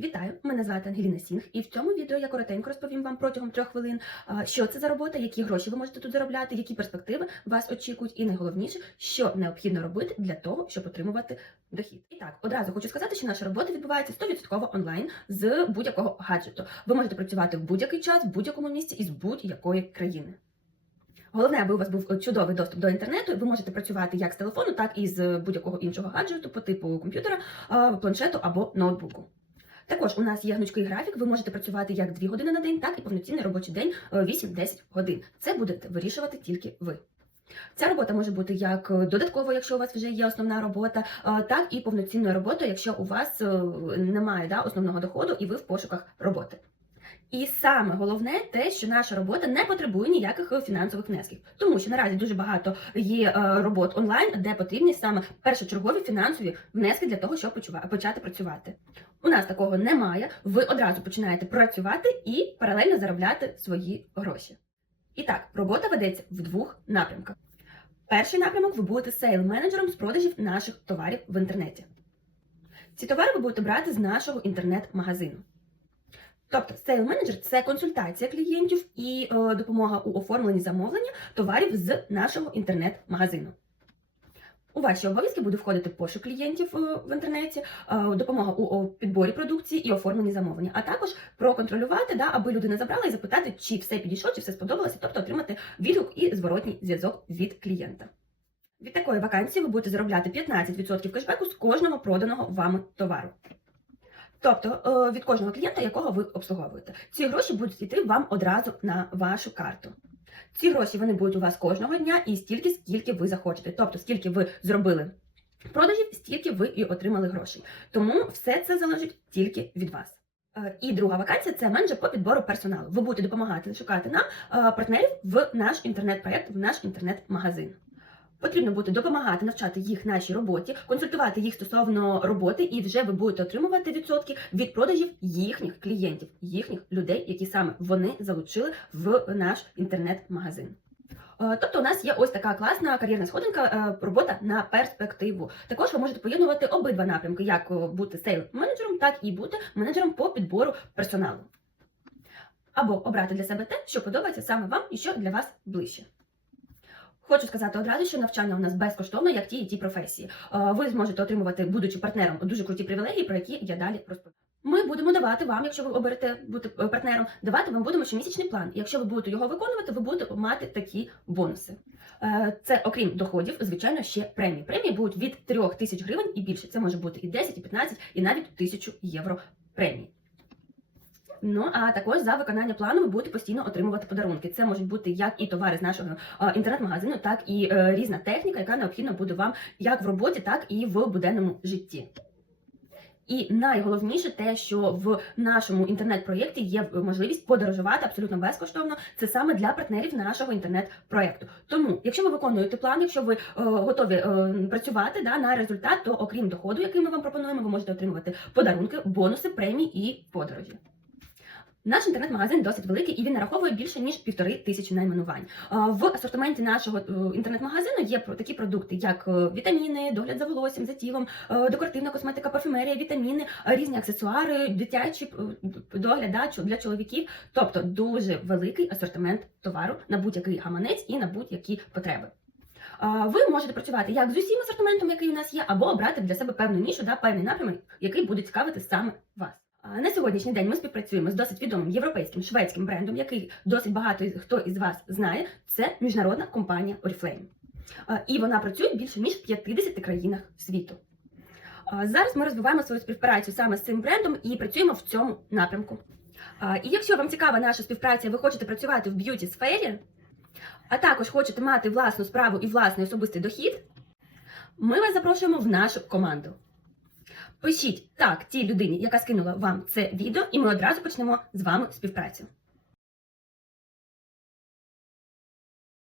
Вітаю! Мене звати Ангеліна Сінг, і в цьому відео я коротенько розповім вам протягом трьох хвилин, що це за робота, які гроші ви можете тут заробляти, які перспективи вас очікують, і найголовніше, що необхідно робити для того, щоб отримувати дохід. І так, одразу хочу сказати, що наша робота відбувається 100% онлайн з будь-якого гаджету. Ви можете працювати в будь-який час, в будь-якому місці і з будь-якої країни. Головне, аби у вас був чудовий доступ до інтернету, ви можете працювати як з телефону, так і з будь-якого іншого гаджету по типу комп'ютера, планшету або ноутбуку. Також у нас є гнучкий графік. Ви можете працювати як 2 години на день, так і повноцінний робочий день е, 8-10 годин. Це будете вирішувати тільки ви. Ця робота може бути як додатково, якщо у вас вже є основна робота, е, так і повноцінною роботою, якщо у вас е, немає да, основного доходу і ви в пошуках роботи. І саме головне те, що наша робота не потребує ніяких е, фінансових внесків, тому що наразі дуже багато є е, робот онлайн, де потрібні саме першочергові фінансові внески для того, щоб почати працювати. У нас такого немає. Ви одразу починаєте працювати і паралельно заробляти свої гроші. І так, робота ведеться в двох напрямках. Перший напрямок ви будете сейл-менеджером з продажів наших товарів в інтернеті. Ці товари ви будете брати з нашого інтернет-магазину. Тобто, сейл-менеджер це консультація клієнтів і е, допомога у оформленні замовлення товарів з нашого інтернет-магазину. У ваші обов'язки буде входити пошук клієнтів е, в інтернеті, е, допомога у підборі продукції і оформленні замовлення, а також проконтролювати, да, аби людина забрала і запитати, чи все підійшло, чи все сподобалося, тобто отримати відгук і зворотній зв'язок від клієнта. Від такої вакансії ви будете заробляти 15% кешбеку з кожного проданого вами товару. Тобто е, від кожного клієнта, якого ви обслуговуєте. Ці гроші будуть йти вам одразу на вашу карту. Ці гроші вони будуть у вас кожного дня і стільки, скільки ви захочете. Тобто, скільки ви зробили продажів, стільки ви і отримали грошей. Тому все це залежить тільки від вас. Е, І друга вакансія це менеджер по підбору персоналу. Ви будете допомагати шукати нам е, партнерів в наш інтернет-проєкт, в наш інтернет-магазин. Потрібно буде допомагати навчати їх нашій роботі, консультувати їх стосовно роботи, і вже ви будете отримувати відсотки від продажів їхніх клієнтів, їхніх людей, які саме вони залучили в наш інтернет-магазин. Е, Тобто у нас є ось така класна кар'єрна сходинка, е, робота на перспективу. Також ви можете поєднувати обидва напрямки, як е, бути сейл-менеджером, так і бути менеджером по підбору персоналу. Або обрати для себе те, що подобається саме вам і що для вас ближче. Хочу сказати одразу, що навчання у нас безкоштовне, як ті і ті професії. Е, Ви зможете отримувати, будучи партнером, дуже круті привілегії, про які я далі розповім. Ми будемо давати вам, якщо ви оберете бути е, партнером, давати вам будемо щомісячний план. Якщо ви будете його виконувати, ви будете мати такі бонуси. Е, Це окрім доходів, звичайно, ще премії. Премії будуть від 3 тисяч гривень і більше. Це може бути і 10, і 15, і навіть 1000 євро премії. Ну а також за виконання плану ви будете постійно отримувати подарунки. Це можуть бути як і товари з нашого е, інтернет-магазину, так і е, різна техніка, яка необхідна буде вам як в роботі, так і в буденному житті. І найголовніше те, що в нашому інтернет-проєкті є можливість подорожувати абсолютно безкоштовно. Це саме для партнерів нашого інтернет-проєкту. Тому, якщо ви виконуєте план, якщо ви е, готові е, працювати да, на результат, то окрім доходу, який ми вам пропонуємо, ви можете отримувати подарунки, бонуси, премії і подорожі. Наш інтернет-магазин досить великий і він нараховує більше ніж півтори тисячі найменувань. В асортименті нашого е, інтернет-магазину є такі продукти, як е, вітаміни, догляд за волоссям, за тілом, е, декоративна косметика, парфюмерія, вітаміни, різні аксесуари, дитячі догляд для чоловіків. Тобто дуже великий асортимент товару на будь-який гаманець і на будь-які потреби. Ви можете працювати як з усім асортиментом, який у нас є, або обрати для себе певну нішу, да, певний напрямок, який буде цікавити саме вас. На сьогоднішній день ми співпрацюємо з досить відомим європейським шведським брендом, який досить багато хто із вас знає. Це міжнародна компанія Oriflame. І вона працює більше ніж в 50 країнах світу. Зараз ми розвиваємо свою співпрацю саме з цим брендом і працюємо в цьому напрямку. І якщо вам цікава наша співпраця, ви хочете працювати в б'юті сфері, а також хочете мати власну справу і власний особистий дохід, ми вас запрошуємо в нашу команду. Пишіть так тій людині, яка скинула вам це відео, і ми одразу почнемо з вами співпрацю.